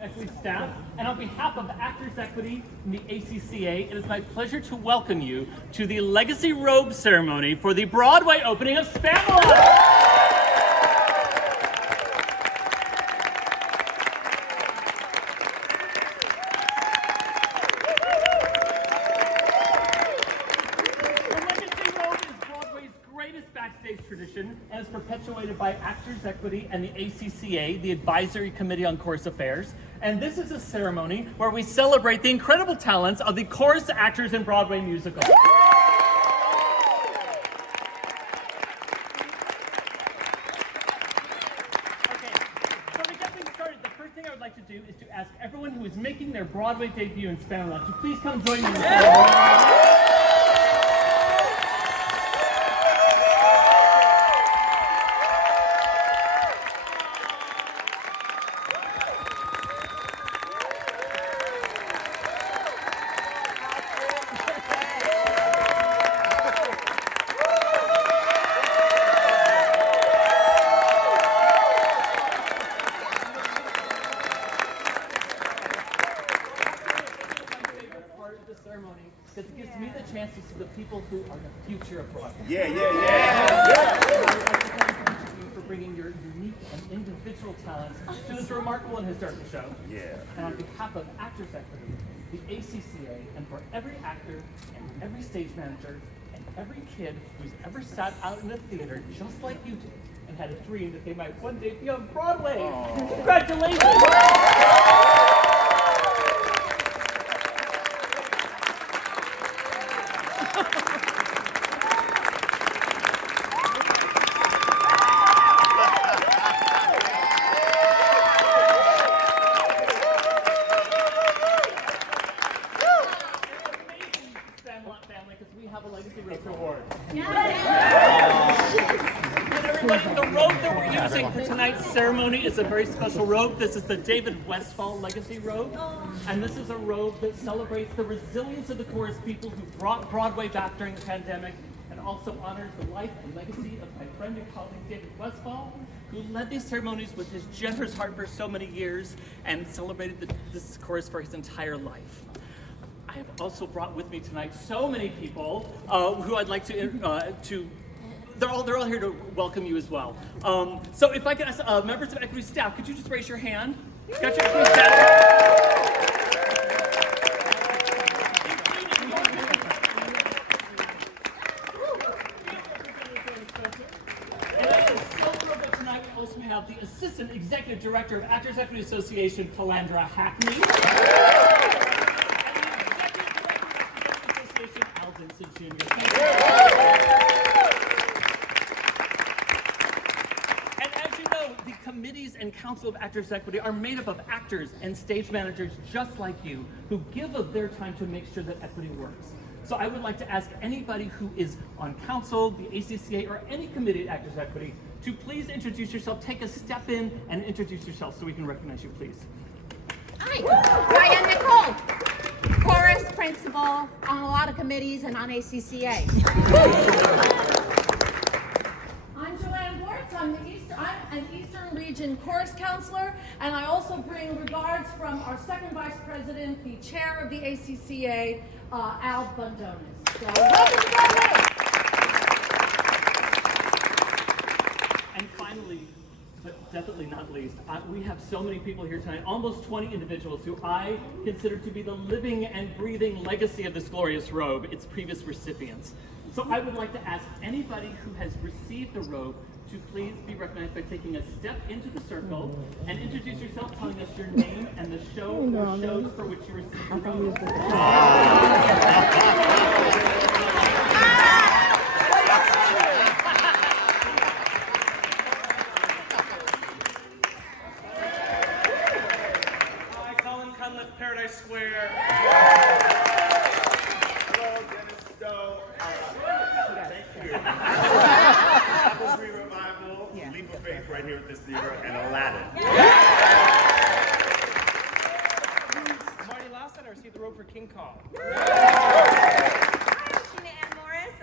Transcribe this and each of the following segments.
of Equity staff, and on behalf of Actors Equity and the ACCA, it is my pleasure to welcome you to the Legacy Robe ceremony for the Broadway opening of Spamalot. Backstage tradition and is perpetuated by Actors Equity and the ACCA, the Advisory Committee on Chorus Affairs. And this is a ceremony where we celebrate the incredible talents of the chorus actors in Broadway musicals. Okay, so to get things started, the first thing I would like to do is to ask everyone who is making their Broadway debut in Spamalot to please come join me in the ceremony, because it gives me the chance to see the people who are the future of Broadway. Yeah. And I would like to thank you for bringing your unique and individual talents to this remarkable and historical show. Yeah. And on behalf of Actors Equity, the ACCA, and for every actor and every stage manager and every kid who's ever sat out in a theater just like you did and had a dream that they might one day be on Broadway. Aww. Congratulations! Family, because we have a Legacy Robe Award. And everybody, the robe that we're using for tonight's ceremony is a very special robe. This is the David Westfall Legacy Robe, and this is a robe that celebrates the resilience of the chorus people who brought Broadway back during the pandemic, and also honors the life and legacy of my friend and colleague David Westfall, who led these ceremonies with his generous heart for so many years and celebrated this chorus for his entire life. I have also brought with me tonight so many people who I'd like they're all here to welcome you as well. So if I could ask members of Equity staff, could you just raise your hand? Got your Equity staff? And I am so thrilled that tonight we also have the Assistant Executive Director of Actors Equity Association, Calandra Hackney. And as you know, the committees and Council of Actors Equity are made up of actors and stage managers just like you who give of their time to make sure that equity works. So I would like to ask anybody who is on council, the ACCA, or any committee at Actors Equity to please introduce yourself, take a step in and introduce yourself so we can recognize you, please. Hi, I am Nicole, chorus principal on a lot of committees and on ACCA. I'm Joanne Bortz. I'm an Eastern Region chorus counselor, and I also bring regards from our second vice president, the chair of the ACCA, Al Bundonis. So welcome to Broadway. And finally, but definitely not least, we have so many people here tonight, almost 20 individuals who I consider to be the living and breathing legacy of this glorious robe, its previous recipients. So I would like to ask anybody who has received the robe to please be recognized by taking a step into the circle and introduce yourself, telling us your name and the show or shows for which you received the robe. Paradise Square. Hello, Dennis Stowe. Thank you. Apple's Revival, Leap of Faith right here at this theater, and Aladdin. Marty Lawson, I received the robe for King Kong. Hi, I'm Sheena Ann Morris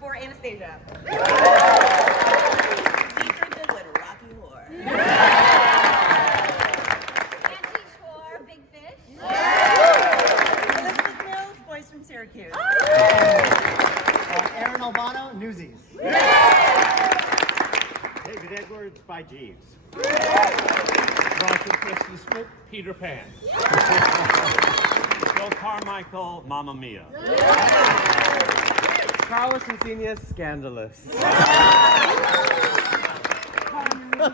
for Anastasia. Deeper Goodwin, Rocky Horror. Bronson Christie Smith, Peter Pan. Joe Carmichael, Mamma Mia. Carlos Encinius, Scandalous.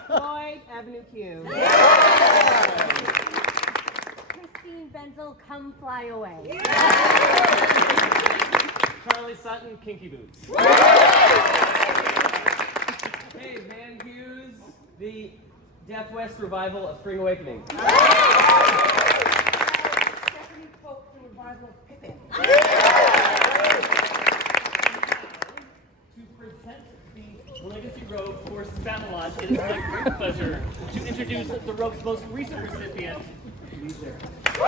Floyd, Avenue Q. Christine Benzel, Come Fly Away. Charlie Sutton, Kinky Boots. Hey, Van Hughes, the Deaf West revival of Spring Awakening. Stephanie Pope, the revival of Pippin. To present the Legacy Robe for Spamalot, it is my great pleasure to introduce the robe's most recent recipient, Lisa. I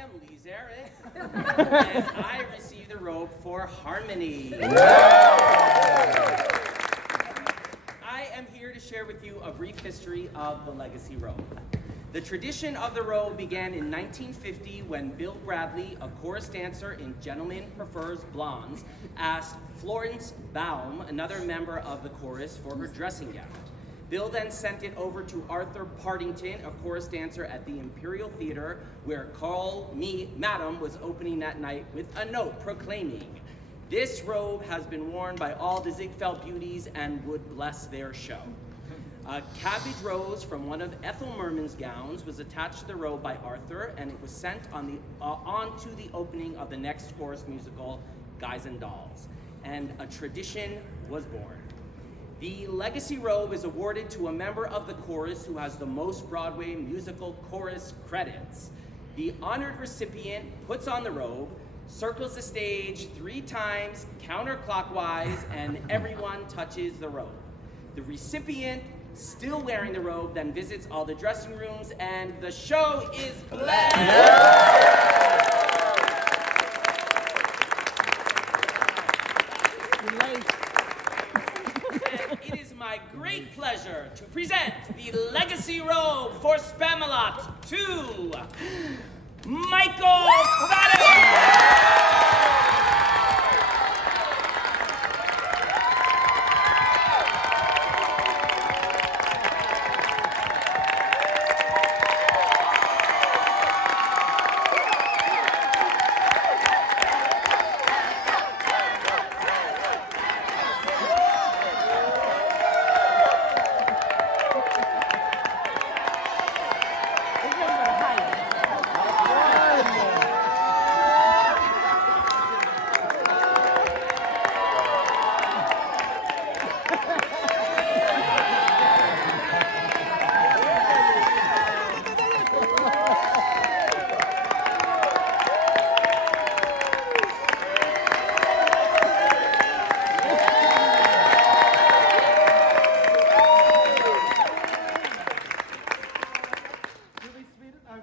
am Lee Zarek, and I received the robe for Harmony. I am here to share with you a brief history of the Legacy Robe. The tradition of the robe began in 1950 when Bill Bradley, a chorus dancer in Gentleman Prefers Blondes, asked Florence Baum, another member of the chorus, for her dressing gown. Bill then sent it over to Arthur Partington, a chorus dancer at the Imperial Theater, where Call Me Madam was opening that night with a note proclaiming, "This robe has been worn by all the Ziegfeld beauties and would bless their show." A cabbage rose from one of Ethel Merman's gowns was attached to the robe by Arthur, and it was sent on to the opening of the next chorus musical, Guys and Dolls, and a tradition was born. The Legacy Robe is awarded to a member of the chorus who has the most Broadway musical chorus credits. The honored recipient puts on the robe, circles the stage 3 times counterclockwise, and everyone touches the robe. The recipient, still wearing the robe, then visits all the dressing rooms, and the show is blessed. And it is my great pleasure to present the Legacy Robe for Spamalot to Michael Fatica.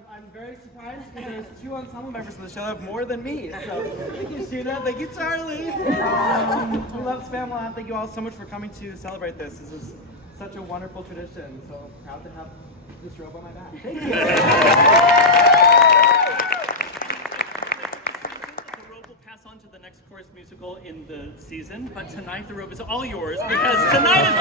I'm very surprised because there's 2 ensemble members of the show that have more than me. So thank you, Sheena. Thank you, Charlie. We love Spamalot. Thank you all so much for coming to celebrate this. This is such a wonderful tradition. So proud to have this robe on my back. Thank you. The robe will pass on to the next chorus musical in the season, but tonight the robe is all yours because tonight is